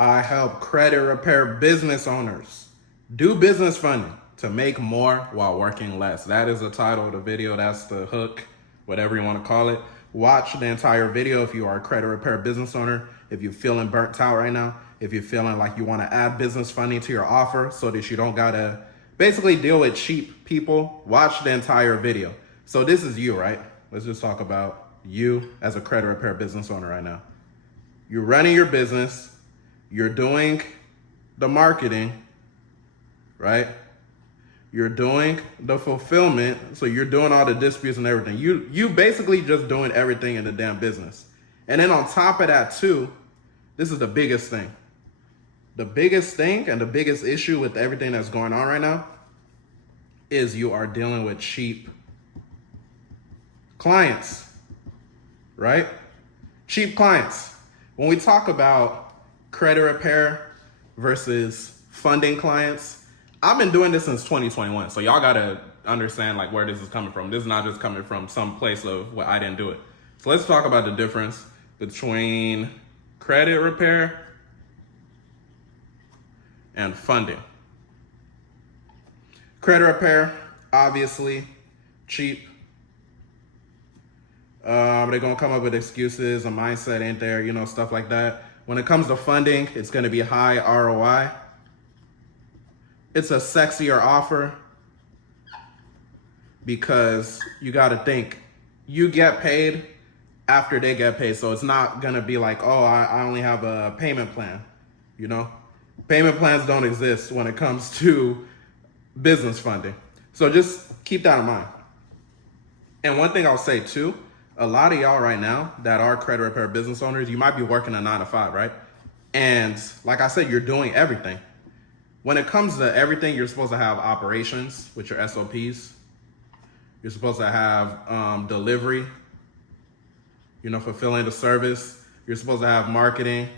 I help credit repair business owners do business funding to make more while working less. That is the title of the video. That's the hook, whatever you want to call it. Watch the entire video if you are a credit repair business owner, if you're feeling burnt out right now, if you're feeling like you want to add business funding to your offer so that you don't got to basically deal with cheap people. Watch the entire video. So this is you, right? Let's just talk about you as a credit repair business owner right now. You're running your business, you're doing the marketing, right? You're doing the fulfillment, so you're doing all the disputes and everything. You basically just doing everything in the damn business. And then on top of that too, this is the biggest thing. The biggest thing and the biggest issue with everything that's going on right now is you are dealing with cheap clients, right? Cheap clients. When we talk about credit repair versus funding clients, I've been doing this since 2021. So y'all gotta understand like where this is coming from. This is not just coming from some place of what I didn't do it. So let's talk about the difference between credit repair and funding. Credit repair, obviously, cheap. They're gonna come up with excuses, a mindset ain't there, you know, stuff like that. When it comes to funding, it's gonna be high ROI. It's a sexier offer because you gotta think, you get paid after they get paid. So it's not gonna be like, oh, I only have a payment plan, you know? Payment plans don't exist when it comes to business funding. So just keep that in mind. And one thing I'll say too, a lot of y'all right now that are credit repair business owners, you might be working a 9-to-5, right? And like I said, you're doing everything. When it comes to everything, you're supposed to have operations with your SOPs. You're supposed to have delivery, you know, fulfilling the service. You're supposed to have marketing,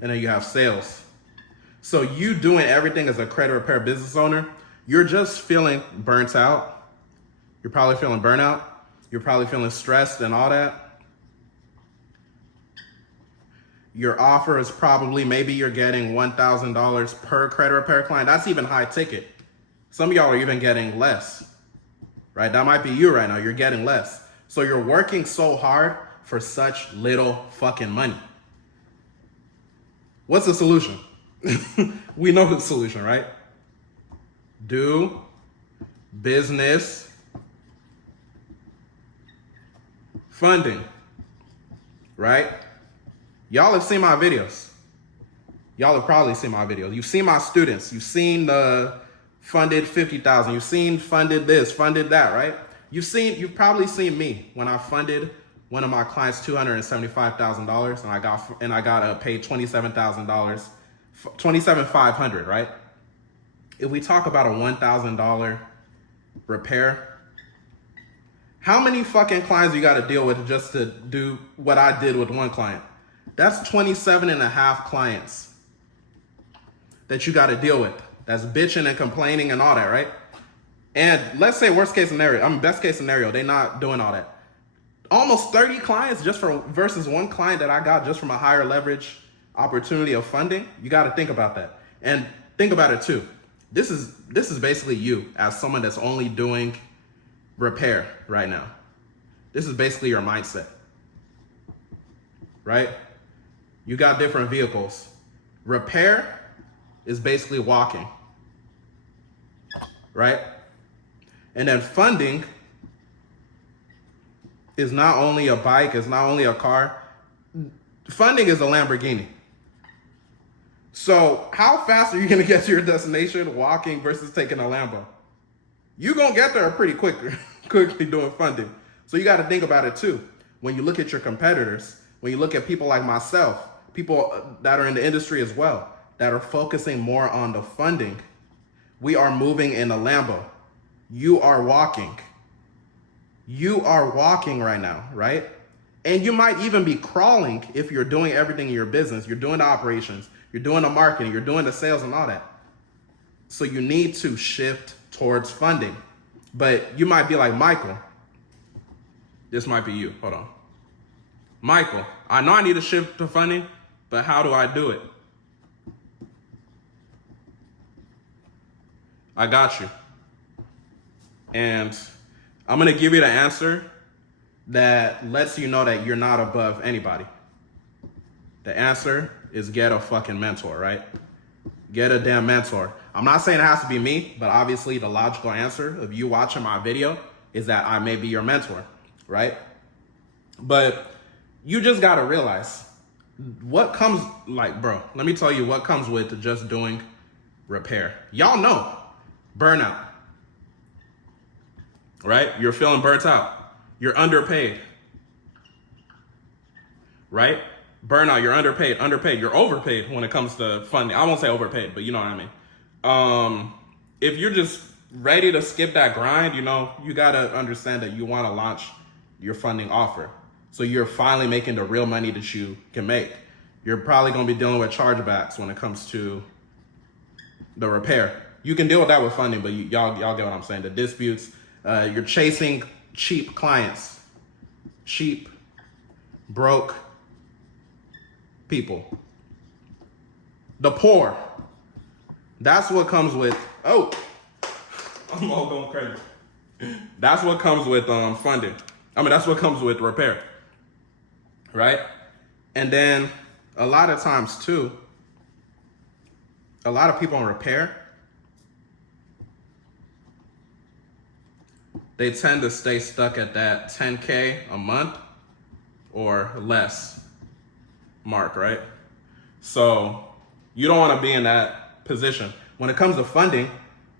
and then you have sales. So you doing everything as a credit repair business owner, you're just feeling burnt out. You're probably feeling burnout. You're probably feeling stressed and all that. Your offer is probably, maybe you're getting $1,000 per credit repair client. That's even high ticket. Some of y'all are even getting less, right? That might be you right now. You're getting less. So you're working so hard for such little fucking money. What's the solution? We know the solution, right? Do business funding, right? Y'all have seen my videos. Y'all have probably seen my videos. You've seen my students. You've seen the funded 50,000. You've seen funded this, funded that, right? You've probably seen me when I funded one of my clients $275,000 and I got paid $27,000, $27,500, right? If we talk about a $1,000 repair, how many fucking clients you got to deal with just to do what I did with one client? That's 27 and a half clients that you got to deal with. That's bitching and complaining and all that, right? And let's say worst case scenario, best case scenario, they're not doing all that. Almost 30 clients just versus one client that I got just from a higher leverage opportunity of funding. You got to think about that. And think about it too. This is basically you as someone that's only doing repair right now. This is basically your mindset, right? You got different vehicles. Repair is basically walking, right? And then funding is not only a bike, it's not only a car. Funding is a Lamborghini. So how fast are you gonna get to your destination walking versus taking a Lambo? You're gonna get there pretty quickly doing funding. So you gotta think about it too. When you look at your competitors, when you look at people like myself, people that are in the industry as well, that are focusing more on the funding, we are moving in a Lambo. You are walking. You are walking right now, right? And you might even be crawling if you're doing everything in your business. You're doing the operations, you're doing the marketing, you're doing the sales and all that. So you need to shift towards funding. But you might be like, Michael, this might be you, hold on. Michael, I know I need to shift to funding, But how do I do it? I got you. And I'm going to give you the answer that lets you know that you're not above anybody. The answer is get a fucking mentor, right? Get a damn mentor. I'm not saying it has to be me, but obviously the logical answer of you watching my video is that I may be your mentor, right? But you just got to realize what comes, like, bro, let me tell you what comes with just doing repair. Y'all know burnout, right? You're feeling burnt out. You're underpaid, right? Burnout, you're underpaid, you're overpaid when it comes to funding. I won't say overpaid, but you know what I mean. If you're just ready to skip that grind, you know, you gotta understand that you wanna launch your funding offer. So you're finally making the real money that you can make. You're probably gonna be dealing with chargebacks when it comes to the repair. You can deal with that with funding, but y'all get what I'm saying. The disputes, you're chasing cheap clients, cheap, broke people, the poor. That's what comes with, oh, I'm all going crazy. That's what comes with funding. I mean, that's what comes with repair, right? And then a lot of times too, a lot of people in repair, they tend to stay stuck at that 10K a month or less mark, right? So you don't want to be in that position. When it comes to funding,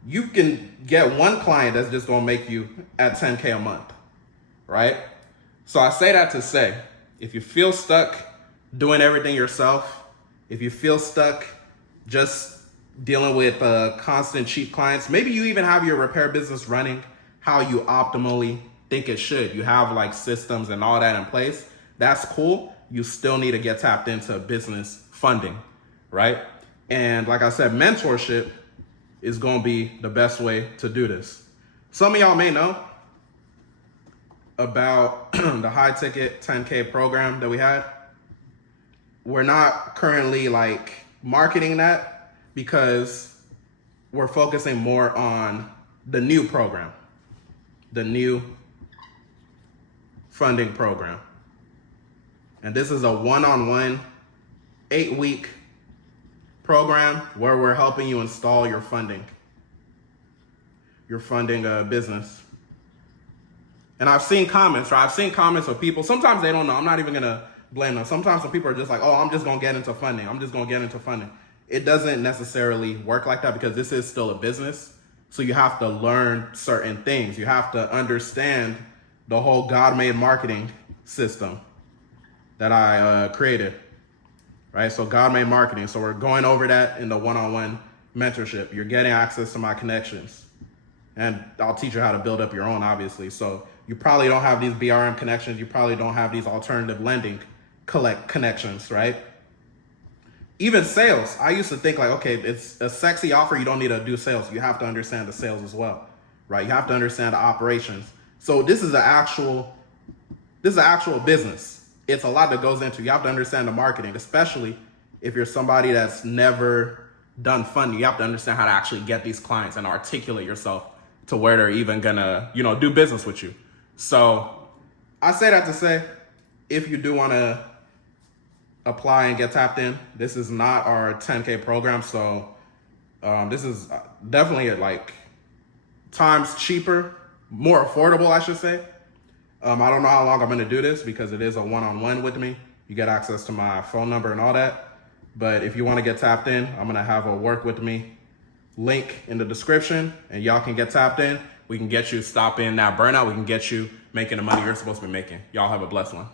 you can get one client that's just going to make you at 10K a month, right? So I say that to say, if you feel stuck doing everything yourself, if you feel stuck just dealing with constant cheap clients, maybe you even have your repair business running how you optimally think it should. You have like systems and all that in place. That's cool. You still need to get tapped into business funding, right? And like I said, mentorship is going to be the best way to do this. Some of y'all may know about the high ticket 10K program that we had. We're not currently like marketing that because we're focusing more on the new program, the new funding program. And this is a one-on-one 8-week program where we're helping you install your funding business. And I've seen comments, right? I've seen comments of people, sometimes they don't know. I'm not even gonna blame them. Sometimes some people are just like, oh, I'm just gonna get into funding. It doesn't necessarily work like that because this is still a business. So you have to learn certain things. You have to understand the whole God-made marketing system that I created, right? So God-made marketing. So we're going over that in the one-on-one mentorship. You're getting access to my connections. And I'll teach you how to build up your own, obviously. So you probably don't have these BRM connections. You probably don't have these alternative lending connections, right? Even sales. I used to think like, okay, it's a sexy offer. You don't need to do sales. You have to understand the sales as well, right? You have to understand the operations. So this is an actual business. It's a lot that goes into. You have to understand the marketing, especially if you're somebody that's never done funding. You have to understand how to actually get these clients and articulate yourself to where they're even gonna, do business with you. So I say that to say, if you do want to apply and get tapped in, this is not our 10K program. So this is definitely like times cheaper, more affordable, I should say. I don't know how long I'm going to do this because it is a one-on-one with me. You get access to my phone number and all that. But if you want to get tapped in, I'm going to have a work with me link in the description and y'all can get tapped in. We can get you stopping that burnout. We can get you making the money you're supposed to be making. Y'all have a blessed one.